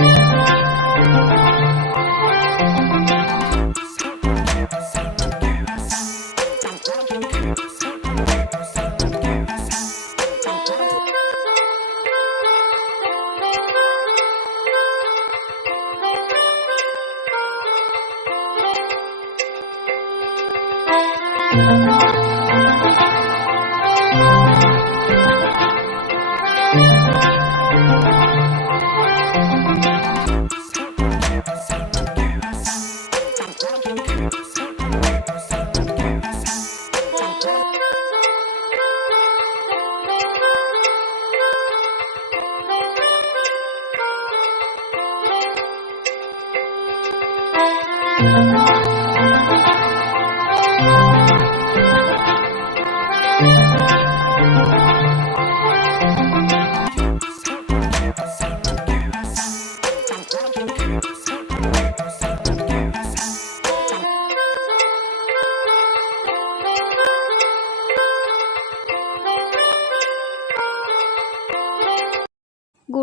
Thank you.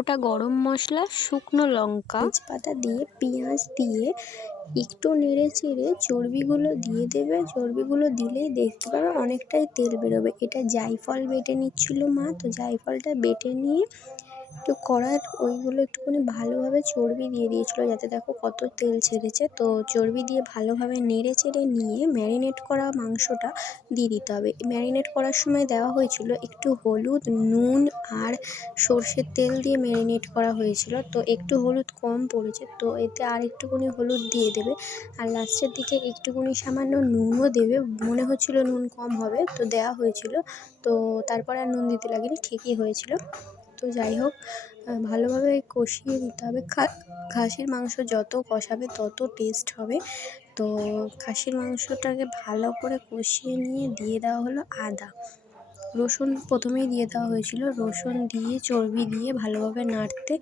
গোটা গরম মশলা, শুকনো লঙ্কা পাতা দিয়ে, পেঁয়াজ দিয়ে একটু নেড়ে চেড়ে চর্বিগুলো দিয়ে দেবে। চর্বিগুলো দিলেই দেখতে পাবে অনেকটাই তেল বেরোবে। এটা জায়ফল বেটে নিচ্ছিল মা। তো জায়ফলটা বেটে নিয়ে একটু কড়ার ওইগুলো একটুখানি ভালোভাবে চর্বি দিয়ে দিয়েছিলো, যাতে দেখো কত তেল ছেড়েছে। তো চর্বি দিয়ে ভালোভাবে নেড়ে চেড়ে নিয়ে ম্যারিনেট করা মাংসটা দিয়ে দিতে হবে। ম্যারিনেট করার সময় দেওয়া হয়েছিল একটু হলুদ, নুন আর সর্ষের তেল দিয়ে ম্যারিনেট করা হয়েছিল। তো একটু হলুদ কম পড়েছে, তো এতে আর একটুখানি হলুদ দিয়ে দেবে। আর লাস্টের দিকে একটুখানি সামান্য নুনও দেবে, মনে হচ্ছিল নুন কম হবে, তো দেওয়া হয়েছিল। তো তারপরে আর নুন দিতে লাগেনি, ঠিকই হয়েছিল। তো যাই হোক ভালোভাবে কষিয়ে নিতে হবে। খাসির মাংস যত কষাবে তত টেস্ট হবে। তো খাসির মাংসটাকে ভালো করে কষিয়ে নিয়ে দিয়ে দেওয়া হলো আদা। রসুন প্রথমেই দিয়ে দেওয়া হয়েছিল। রসুন দিয়ে চর্বি দিয়ে ভালোভাবে নাড়তে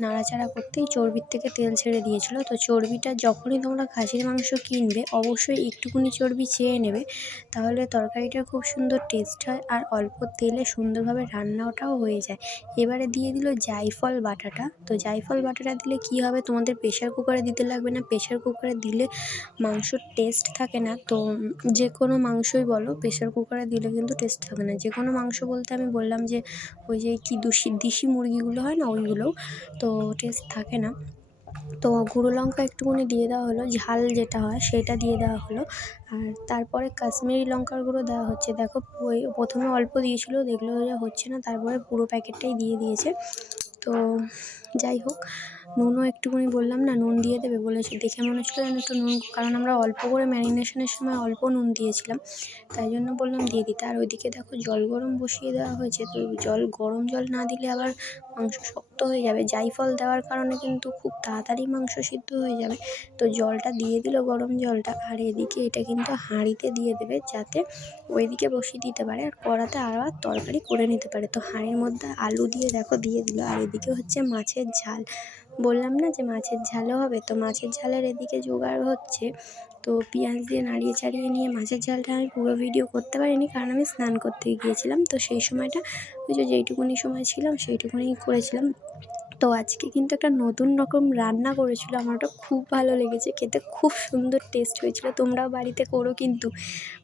নাড়াচাড়া করতেই চর্বির থেকে তেল ছেড়ে দিয়েছিলো। তো চর্বিটা যখনই তোমরা খাসির মাংস কিনবে, অবশ্যই একটুকুনি চর্বি চেয়ে নেবে। তাহলে তরকারিটার খুব সুন্দর টেস্ট হয় আর অল্প তেলে সুন্দরভাবে রান্নাটাও হয়ে যায়। এবারে দিয়ে দিল জায়ফল বাটাটা। তো জায়ফল বাটাটা দিলে কী হবে? তোমাদের প্রেশার কুকারে দিতে লাগবে না। প্রেশার কুকারে দিলে মাংসর টেস্ট থাকে না। তো যে কোনো মাংসই বলো প্রেশার কুকারে দিলে কিন্তু টেস্ট থাকে না। যে কোনো মাংস বলতে আমি বললাম যে, ওই যে কি দুশি দেশি মুরগিগুলো হয় না, ওইগুলোও। তো টেস্ট থাকে না। তো গুঁড়ো লঙ্কা একটুখানি দিয়ে দেওয়া হলো, ঝাল যেটা হয় সেটা দিয়ে দেওয়া হলো। আর তারপরে কাশ্মীরি লঙ্কার গুঁড়ো দেওয়া হচ্ছে। দেখো ওই প্রথমে অল্প দিয়েছিলো, দেখল যে হচ্ছে না, তারপরে পুরো প্যাকেটটাই দিয়ে দিয়েছে। তো যাই হোক নুনও একটুখানি বললাম না, নুন দিয়ে দেবে বলেছে। দেখে মনে হচ্ছিল যেন একটু নুন, কারণ আমরা অল্প করে ম্যারিনেশনের সময় অল্প নুন দিয়েছিলাম, তাই জন্য বললাম দিয়ে দিতে। আর ওইদিকে দেখো জল গরম বসিয়ে দেওয়া হয়েছে, তো জল, গরম জল না দিলে আবার মাংস শক্ত হয়ে যাবে। জায়ফল দেওয়ার কারণে কিন্তু খুব তাড়াতাড়ি মাংস সিদ্ধ হয়ে যাবে। তো জলটা দিয়ে দিল গরম জলটা, আর এদিকে এটা কিন্তু হাঁড়িতে দিয়ে দেবে যাতে ওইদিকে বসিয়ে দিতে পারে, আর কড়াতে আবার তরকারি করে নিতে পারে। তো হাঁড়ির মধ্যে আলু দিয়ে দেখো দিয়ে দিল, আর এদিকে হচ্ছে মাছের ঝাল। বললাম না যে মাছের ঝালও হবে? তো মাছের ঝালের এদিকে জোগাড় হচ্ছে। তো পেঁয়াজ দিয়ে নাড়িয়ে চাড়িয়ে নিয়ে মাছের ঝালটা আমি পুরো ভিডিও করতে পারিনি, কারণ আমি স্নান করতে গিয়েছিলাম। তো সেই সময়টা ওই যে যেইটুকুনি সময় ছিলাম সেইটুকুনি করেছিলাম। তো আজকে কিন্তু একটা নতুন রকম রান্না করেছিল, আমার ওটা খুব ভালো লেগেছে, খেতে খুব সুন্দর টেস্ট হয়েছিল, তোমরাও বাড়িতে করো কিন্তু।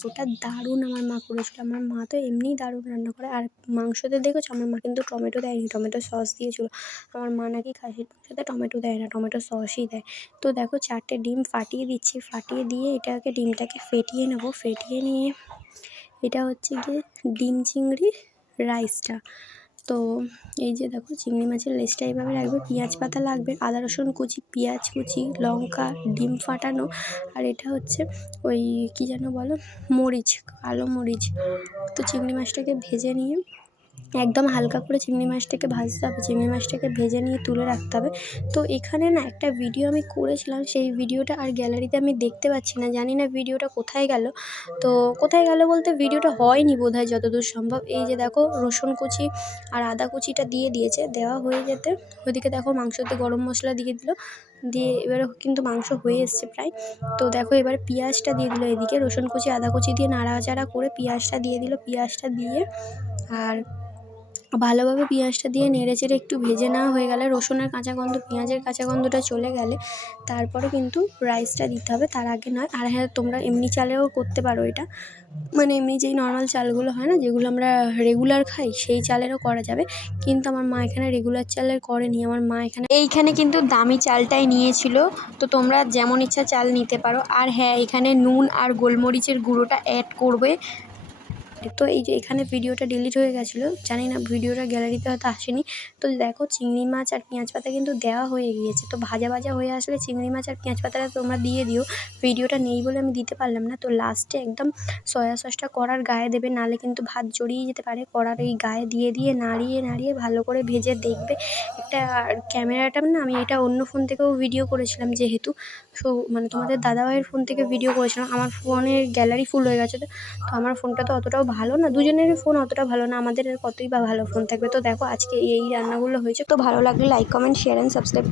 ওটা দারুণ আমার মা করেছিল, আমার মা তো এমনিই দারুণ রান্না করে, আর মাংসতে দেখেছ আমার মা কিন্তু টমেটো দেয়নি, টমেটো সস দিয়েছিল, আমার মা নাকি খাসির মাংসতে টমেটো দেয় না, টমেটো সসই দেয়। তো দেখো চারটে ডিম ফাটিয়ে দিচ্ছি, ফাটিয়ে দিয়ে এটাকে ডিমটাকে ফেটিয়ে নেব, ফেটিয়ে নিয়ে এটা হচ্ছে গিয়ে ডিম চিংড়ি রাইসটা তো এই যে দেখো চিংড়ি মাছের লেজটা এইভাবে রাখবে, পেঁয়াজ পাতা লাগবে, আদা রসুন কুচি, পেঁয়াজ কুচি, লঙ্কা, ডিম ফাটানো, আর এটা হচ্ছে ওই কী যেন বলো, মরিচ, কালো মরিচ। তো চিংড়ি মাছটাকে ভেজে নিয়ে একদম হালকা করে চিংড়ি মাছটাকে ভাজতে হবে, চিংড়ি মাছটাকে ভেজে নিয়ে তুলে রাখতে হবে। তো এখানে না একটা ভিডিও আমি করেছিলাম, সেই ভিডিওটা আর গ্যালারিতে আমি দেখতে পাচ্ছি না, জানি না ভিডিওটা কোথায় গেল। তো কোথায় গেল বলতে ভিডিওটা হয়নি বোধ হয় যতদূর সম্ভব। এই যে দেখো, রসুন কুচি আর আদা কুচিটা দিয়ে দিয়েছে, দেওয়া হয়ে যেতে ওদিকে দেখো মাংসতে গরম মশলা দিয়ে দিল, দিয়ে এবারে কিন্তু মাংস হয়ে এসছে প্রায়। তো দেখো এবার পেঁয়াজটা দিয়ে দিল এদিকে, রসুন কুচি, আদা কুচি দিয়ে নাড়াচাড়া করে পেঁয়াজটা দিয়ে দিল, পেঁয়াজটা দিয়ে আর ভালোভাবে পেঁয়াজটা দিয়ে নেড়ে চেড়ে একটু ভেজে নেওয়া হয়ে গেলে রসুনের কাঁচা গন্ধ, পেঁয়াজের কাঁচা গন্ধটা চলে গেলে তারপরে কিন্তু রাইসটা দিতে হবে, তার আগে নয়। আর হ্যাঁ তোমরা এমনি চালেও করতে পারো এটা। মানে এমনি যেই নর্মাল চালগুলো হয় না, যেগুলো আমরা রেগুলার খাই, সেই চালেরও করা যাবে। কিন্তু আমার মা এখানে রেগুলার চালের করেনি। আমার মা এখানে এইখানে কিন্তু দামি চালটাই নিয়েছিল। তো তোমরা যেমন ইচ্ছা চাল নিতে পারো। আর হ্যাঁ এখানে নুন আর গোলমরিচের গুঁড়োটা অ্যাড করবে। তো এই যে এখানে ভিডিওটা ডিলিট হয়ে গেছিল, জানি না ভিডিওটা গ্যালারিতে হয়তো আসেনি। তো দেখো চিংড়ি মাছ আর পেঁয়াজ পাতা কিন্তু দেওয়া হয়ে গিয়েছে। তো ভাজা ভাজা হয়ে আসলে চিংড়ি মাছ আর পেঁয়াজ পাতাটা তোমরা দিয়ে দিও, ভিডিওটা নেই বলে আমি দিতে পারলাম না। তো লাস্টে একদম সয়া সসটা কড়ার গায়ে দেবে, নাহলে কিন্তু ভাত জড়িয়ে যেতে পারে। কড়ার এই গায়ে দিয়ে দিয়ে নাড়িয়ে নাড়িয়ে ভালো করে ভেজে দেখবে। একটা ক্যামেরাটা না, আমি এটা অন্য ফোন থেকেও ভিডিও করেছিলাম যেহেতু। সো মানে তোমাদের দাদাভাইয়ের ফোন থেকে ভিডিও করেছিলাম। আমার ফোনের গ্যালারি ফুল হয়ে গেছে। তো আমার ফোনটা তো অতটাও ভালো না, দুজনেরই ফোন অতটা ভালো না, আমাদের আর কতই বা ভালো ফোন থাকবে। তো দেখো আজকে এই রান্নাগুলো হয়েছে, তো ভালো লাগলে like comment share and subscribe